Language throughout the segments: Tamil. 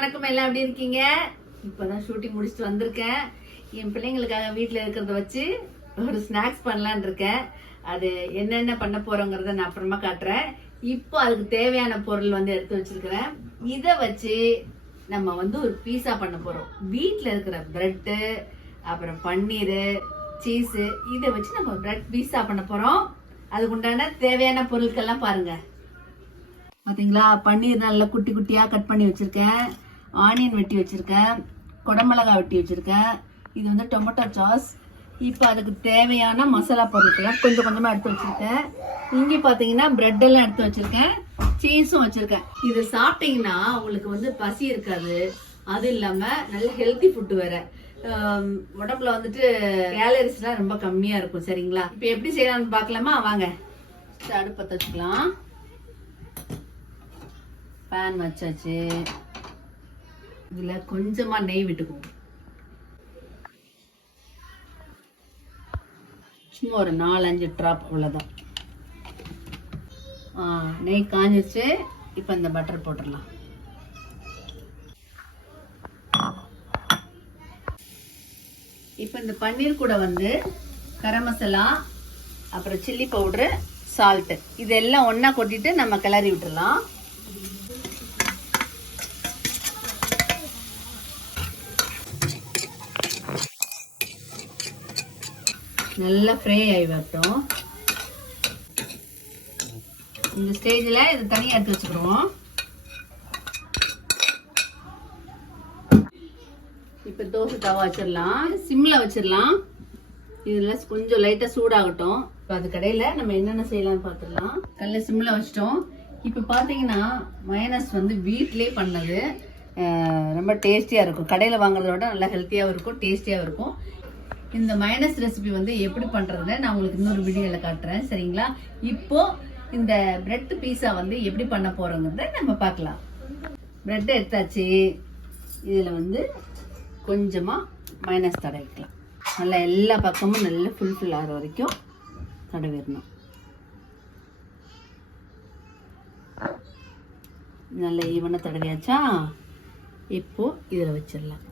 வணக்கம். எல்லாம் எப்படி இருக்கீங்க? இப்பதான் ஷூட்டிங் முடிச்சுட்டு வந்திருக்கேன். என் பிள்ளைங்களுக்காக வீட்டுல இருக்கிறத வச்சு ஒரு ஸ்நாக்ஸ் பண்ணலான் இருக்கேன். அது என்னென்ன பண்ண போறோங்கிறத நான் அப்புறமா காட்டுறேன். இப்போ அதுக்கு தேவையான பொருள் எடுத்து வச்சிருக்கிறேன். இதை வச்சு நம்ம ஒரு பீஸா பண்ண போறோம். வீட்டுல இருக்கிற பிரெட்டு, அப்புறம் பன்னீர், சீஸ், இதை வச்சு நம்ம பிரெட் பீஸா பண்ண போறோம். அதுக்கு உண்டான தேவையான பொருட்கள்லாம் பாருங்க. பார்த்தீங்களா, பன்னீர் நல்லா குட்டி குட்டியாக கட் பண்ணி வச்சுருக்கேன். ஆனியன் வெட்டி வச்சுருக்கேன். குடமிளகா வெட்டி வச்சுருக்கேன். இது டொமேட்டோ சாஸ். இப்போ அதுக்கு தேவையான மசாலா பொருட்களை கொஞ்சம் கொஞ்சமாக எடுத்து வச்சுருக்கேன். இங்கே பார்த்தீங்கன்னா பிரெட்டெல்லாம் எடுத்து வச்சுருக்கேன். சீஸும் வச்சுருக்கேன். இது சாப்பிட்டீங்கன்னா உங்களுக்கு பசி இருக்காது. அது இல்லாமல் நல்ல ஹெல்த்தி ஃபுட்டு வேறு. உடம்புல கேலரிஸ்லாம் ரொம்ப கம்மியாக இருக்கும். சரிங்களா? இப்போ எப்படி செய்யலாம்னு பார்க்கலாமா? வாங்க. அடுப்பை வச்சுக்கலாம். பேன் வச்சாச்சு. இதுல கொஞ்சமா நெய் விட்டுக்குவோம். சும்மா ஒரு 4-5 டிராப் அவ்வளவுதான். நெய் காஞ்சிருச்சு. இப்ப இந்த பட்டர் போட்டுடலாம். இப்ப இந்த பன்னீர் கூட கரம் மசாலா, அப்புறம் சில்லி பவுடரு, சால்ட், இதெல்லாம் ஒன்னா கொட்டிட்டு நம்ம கிளறி விட்டுடலாம். நல்லா ஃப்ரை ஆகி வரட்டும். இந்த ஸ்டேஜில் இது தனியாக எடுத்து வச்சுக்கிறோம். இப்போ தோசை தவா வச்சிடலாம். சிம்மில் வச்சிடலாம். இதில் கொஞ்சம் லைட்டாக சூடாகட்டும். இப்போ அது கடையில் நம்ம என்னென்ன செய்யலாம்னு பார்த்துடலாம். கல்ல சிம்மில் வச்சிட்டோம். இப்போ பார்த்தீங்கன்னா மைனஸ் வீட்டிலே பண்ணது ரொம்ப டேஸ்டியாக இருக்கும். கடையில் வாங்குறத விட நல்லா ஹெல்த்தியாகவும் இருக்கும், டேஸ்டியாகவும் இருக்கும். இந்த மைனஸ் ரெசிபி எப்படி பண்றதுன்னு நான் உங்களுக்கு இன்னொரு வீடியோல காட்டுறேன். சரிங்களா? இப்போ இந்த பிரெட் பீஸா எப்படி பண்ண போறோங்கிறத நம்ம பார்க்கலாம். பிரெட் எடுத்தாச்சு. இதுல கொஞ்சமா மைனஸ் தடவிக்கலாம். நல்லா எல்லா பக்கமும் நல்லா ஃபுல் ஆகிற வரைக்கும் தடவிடணும். நல்லா ஈவனா தடவியாச்சா? இப்போ இதில் வச்சிடலாம்.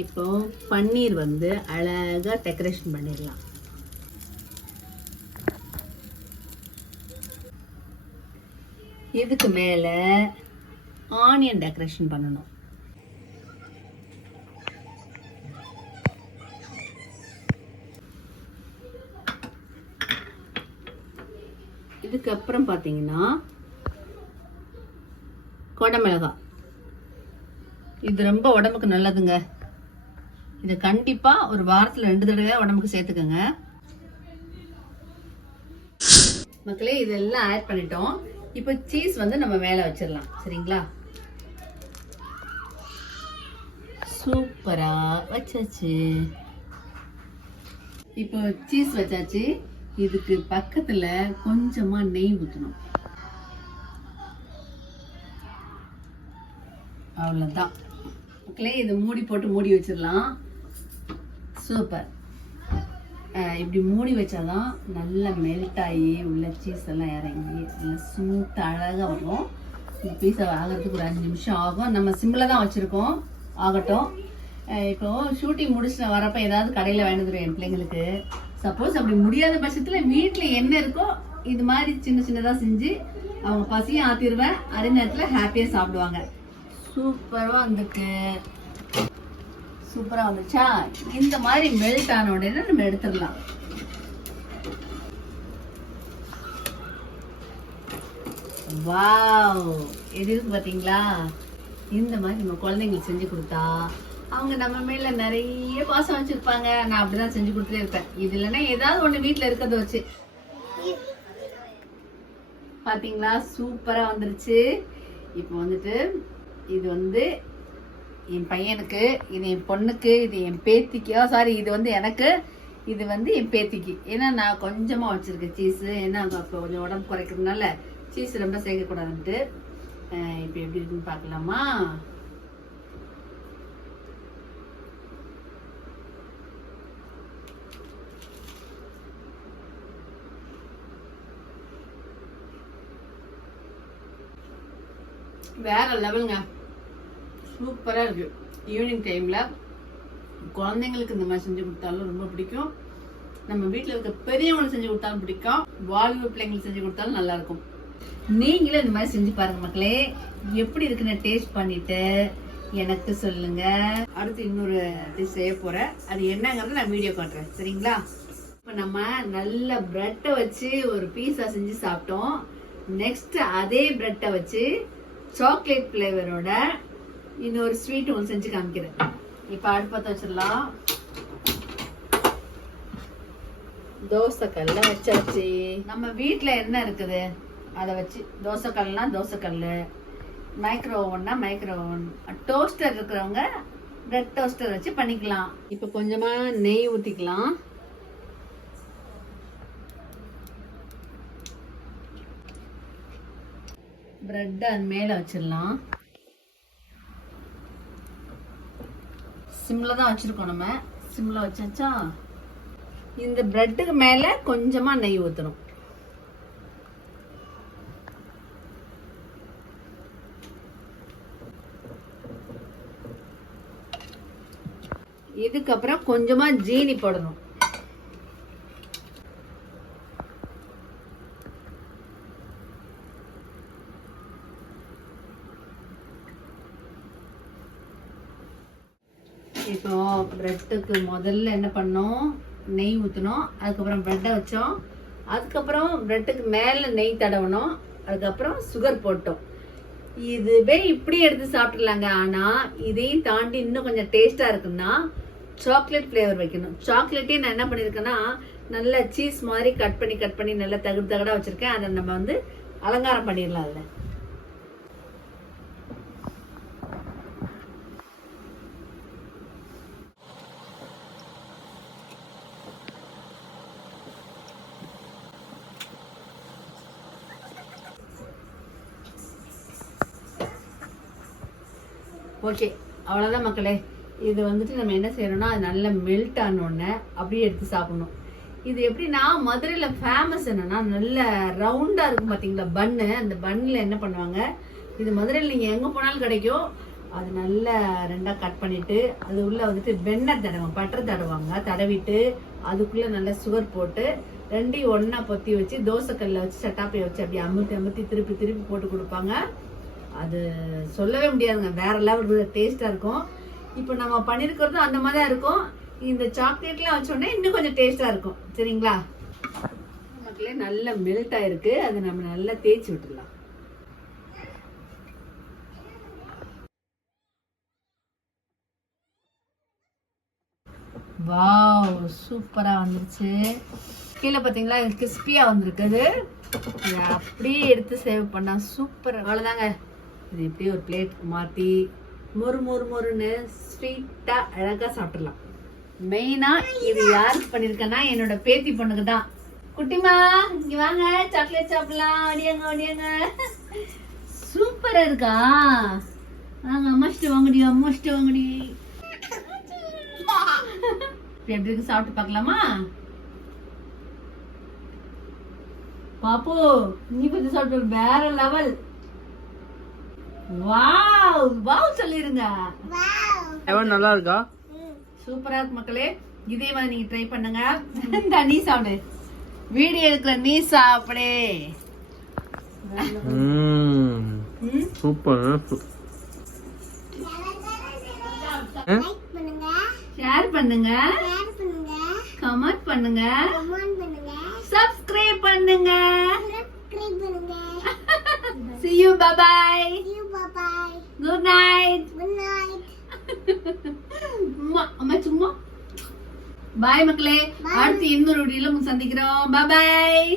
இப்போ பன்னீர் அழகா டெக்கரேஷன் பண்ணிடலாம். இதுக்கு மேல ஆனியன் டெக்கரேஷன் பண்ணணும். இதுக்கப்புறம் பாத்தீங்கன்னா குடமிளகாய். இது ரொம்ப உடம்புக்கு நல்லதுங்க. இது கண்டிப்பா ஒரு வாரத்துல 2 தடவை உடம்புக்கு சேர்த்துக்கங்க மக்களே. இதெல்லாம் ஆட் பண்ணிட்டோம். இப்போ சீஸ் நம்ம மேல வச்சிடலாம். சரிங்களா? சூப்பரா வச்சாச்சு. இப்போ சீஸ் வச்சாச்சு. இதுக்கு பக்கத்துல கொஞ்சமா நெய் ஊற்றணும். அவ்வளவுதான் மக்களே. இது மூடி வச்சிடலாம். சூப்பர். இப்படி மூடி வச்சாதான் நல்லா மெல்ட் ஆகி உள்ள சீஸ் எல்லாம் இறங்கி நல்லா ஸ்மூத்தாக அழகாக வரும். இந்த பீஸா ஆகிறதுக்கு ஒரு 5 நிமிஷம் ஆகும். நம்ம சிம்மில் தான் வச்சுருக்கோம். ஆகட்டும். இப்போ ஷூட்டிங் முடிச்சுட்டு வரப்போ ஏதாவது கடையில் வேணுதுரும் என் பிள்ளைங்களுக்கு. சப்போஸ் அப்படி முடியாத பட்சத்தில் வீட்டில் என்ன இருக்கோ இது மாதிரி சின்னதாக செஞ்சு அவங்க பசியும் ஆற்றிடுவேன். அதே நேரத்தில் ஹாப்பியாக சாப்பிடுவாங்க. சூப்பரா வந்துச்சா? இந்த மாதிரி மெல்ட் ஆன உடனே நம்ம எடுத்துடலாம். வாவ், இது பாத்தீங்களா? இந்த மாதிரி நம்ம குழந்தைங்களுக்கு செஞ்சு கொடுத்தா அவங்க நம்ம மேல நிறைய பாசம் வச்சிருப்பாங்க. நான் அப்படிதான் செஞ்சு கொடுத்துட்டே இருப்பேன். இது இல்லைன்னா ஏதாவது ஒண்ணு வீட்டுல இருக்கிறத வச்சு. பாத்தீங்களா? சூப்பரா வந்துருச்சு. இப்போ இது என் பையனுக்கு, இது என் பொண்ணுக்கு, இது என் பேத்திக்கு, சாரி இது எனக்கு, இது என் பேத்திக்கு. ஏன்னா நான் கொஞ்சமா வச்சிருக்கேன் சீஸ். ஏன்னா அப்போ கொஞ்சம் உடம்பு குறைக்கிறதுனால சீஸ் ரொம்ப சேர்க்கக்கூடாதுன்ட்டு. இப்போ எப்படி இருக்குன்னு பார்க்கலாமா? வேற லெவலுங்க, சூப்பரா இருக்கு. ஈவினிங் டைம்ல குழந்தைங்களுக்கு இந்த மாதிரி செஞ்சு கொடுத்தாலும் ரொம்ப பிடிக்கும். நம்ம வீட்டுல இருக்க பெரியவங்களுக்கு செஞ்சு கொடுத்தாலும் பிடிக்கும். வாலிப பிள்ளைங்களுக்கு செஞ்சு கொடுத்தாலும் நல்லா இருக்கும். நீங்களும் இந்த மாதிரி செஞ்சு பாருங்க மக்களே. எப்படி இருக்குன்னு டேஸ்ட் பண்ணிட்டு எனக்கு சொல்லுங்க. அடுத்து இன்னொரு டிஷ் செய்ய போறேன். அது என்னங்கிறத நான் வீடியோ காட்டுறேன், சரிங்களா? இப்ப நம்ம நல்ல பிரெட்டை வச்சு ஒரு பீஸா செஞ்சு சாப்பிட்டோம். நெக்ஸ்ட் அதே பிரெட்டை வச்சு சாக்லேட் பிளேவரோட இன்னொரு ஸ்வீட் ஒன்று செஞ்சு காமிக்கிறேன். இப்ப அடுப்பத்தை வச்சிடலாம். தோசைக்கல்ல வச்சாச்சு. நம்ம வீட்டுல என்ன இருக்குது அதை வச்சு, தோசைக்கல்னா தோசைக்கல், மைக்ரோ ஓவன்னா மைக்ரோ ஓவன், டோஸ்டர் இருக்கிறவங்க பிரெட் டோஸ்டர் வச்சு பண்ணிக்கலாம். இப்ப கொஞ்சமா நெய் ஊத்திக்கலாம். பிரெட் அது மேல வச்சிடலாம். சிம்ல தான் வச்சிருக்கோம் நம்ம. சிம்ல வச்சாச்சா? இந்த பிரெட்டுக்கு மேல கொஞ்சமா நெய் ஊத்தணும். இதுக்கப்புறம் கொஞ்சமா ஜீனி போடணும். இப்போ பிரெட்டுக்கு முதல்ல என்ன பண்ணோம், நெய் ஊற்றணும். அதுக்கப்புறம் பிரெட்டை வச்சோம். அதுக்கப்புறம் பிரெட்டுக்கு மேலே நெய் தடவணும். அதுக்கப்புறம் சுகர் போட்டோம். இதுவே இப்படி எடுத்து சாப்பிட்றலாங்க. ஆனால் இதையும் தாண்டி இன்னும் கொஞ்சம் டேஸ்ட்டாக இருக்குன்னா சாக்லேட் ஃப்ளேவர் வைக்கணும். சாக்லேட்டே நான் என்ன பண்ணியிருக்கேன்னா நல்லா சீஸ் மாதிரி கட் பண்ணி நல்லா தகடாக வச்சுருக்கேன். அதை நம்ம வந்து அலங்காரம் பண்ணிடலாம் அதில். ஓகே, அவ்வளோதான் மக்களே. இது வந்துட்டு நம்ம என்ன செய்யணும்னா அது நல்லா மெல்ட் ஆனோடனே அப்படியே எடுத்து சாப்பிடணும். இது எப்படின்னா மதுரையில் ஃபேமஸ் என்னன்னா நல்ல ரவுண்டாக இருக்கும் பார்த்தீங்களா பன்னு. அந்த பன்னில் என்ன பண்ணுவாங்க, இது மதுரையில் நீங்கள் எங்கே போனாலும் கிடைக்கும். அது நல்லா ரெண்டாக கட் பண்ணிவிட்டு அது உள்ளே வந்துட்டு வெண்ணெய் தடவாங்க, பட்டர் தடவாங்க. தடவிட்டு அதுக்குள்ளே நல்லா சுகர் போட்டு ரெண்டையும் ஒன்றா பொத்தி வச்சு தோசைக்கல்ல வச்சு சட்டாப்பையை வச்சு அப்படியே அமுத்தி திருப்பி போட்டு கொடுப்பாங்க. அது சொல்லவே முடியாதுங்க, வேற லெவல் டேஸ்டா இருக்கும். இப்போ நம்ம பண்ணிருக்கிறதும் அந்த மாதிரி தான் இருக்கும். இந்த சாக்லேட்லாம் வச்சோடனே இன்னும் கொஞ்சம் டேஸ்டா இருக்கும், சரிங்களா? மக்களே நல்லா மெல்ட் ஆயிருக்கு. அதை நம்ம நல்லா தேய்ச்சி விட்டுடலாம். வாவ், சூப்பரா வந்துருச்சு. கீழே பார்த்தீங்களா கிறிஸ்பியா வந்திருக்குது. அப்படியே எடுத்து சேவ் பண்ணா சூப்பர். அவ்வளோதாங்க. இது இப்படியே ஒரு பிளேட்டுக்கு மாற்றி மொறுன்னு ஸ்வீட்டாக அழகாக சாப்பிட்றலாம். மெயினாக இது யாருக்கு பண்ணியிருக்கேன்னா என்னோட பேத்தி பொண்ணுக்கு தான். குட்டிமா இங்கே வாங்க, சாக்லேட் சாப்பிடலாம். ஒடியாங்க. சூப்பராக இருக்கா? வாங்க, அம்மாச்சிட்டு வாங்கடி. எப்படி இருக்கு சாப்பிட்டு பார்க்கலாமா? பாப்பு நீ கொஞ்சம் சாப்பிட்டு வேற லெவல். வாவ் சொல்லிருங்க. நல்லா இருக்கா? சூப்பரா இருக்கு மக்களே. இதே மாதிரி நீங்க ட்ரை பண்ணுங்க. இந்த நீ சாப்பிடு, வீடியோ எடுக்கிற நீ சாப்பிடு. சூப்பர். ஷேர் பண்ணுங்க, கமெண்ட் பண்ணுங்க, சப்ஸ்கிரைப் பண்ணுங்க. See you, bye-bye. Good night. அம்மா சும்மா பாய் மக்களே. அடுத்து இன்னொரு வீடியோல சந்திக்கிறோம். bye bye.